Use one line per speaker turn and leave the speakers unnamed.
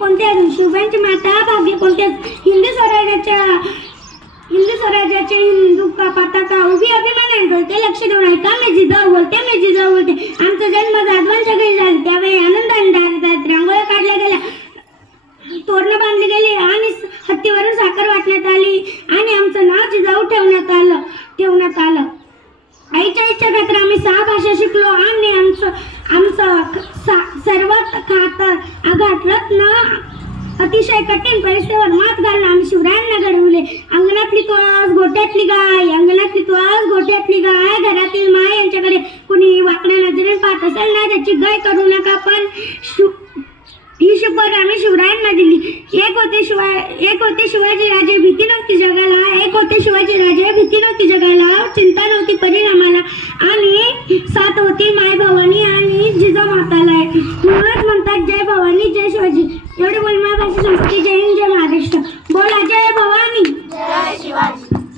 कोणत्या शिवबांची माता भाग्य कोणत्या हिंदू स्वराज्याच्या हिंदू स्वराज्याचे हिंदू का पताका उभी अभिमानाने ते लक्ष देऊन ऐका मी जिजाऊ बोलते मी जिजाऊ बोलते. आमचा जन्म जाधवांच्या घरी झाला. त्यावेळी आनंदाने दारात रांगोळ्या काढल्या गेल्या. तोरणं बांधली गेली आणि हत्तीवरून साखर वाटण्यात आली आणि आमचं नाव जिजाऊ ठेवण्यात आलं ठेवण्यात आलं. आईच्या इच्छा खात्र आम्ही सहा भाषा शिकलो आणि आमचं आघात रत्न अतिशय कठीण परिस्थितीवर मात घालून आम्ही शिवरायांना घडवले. अंगणातली तुळस गोट्यातली गाय अंगणातली तुळस गोट्यातली गाय घरातील माय यांच्याकडे कुणी वाकड्या नजरेने पाहत असेल ना त्याची गय करू नका. पण शु ही शपथ आम्ही शिवरायांना दिली. एक होते शिवाय एक होते शिवाजी राजे भीती नव्हती जगाला. एक होते शिवाजी राजे भीती नव्हती जगाला. चिंता नव्हती परिणामाला. आणि सात होती माय भवानी आणि जिजामाताला. म्हणूनच म्हणतात जय एवढे बोल माझ्या भाषा संस्कृती जय हिंद जय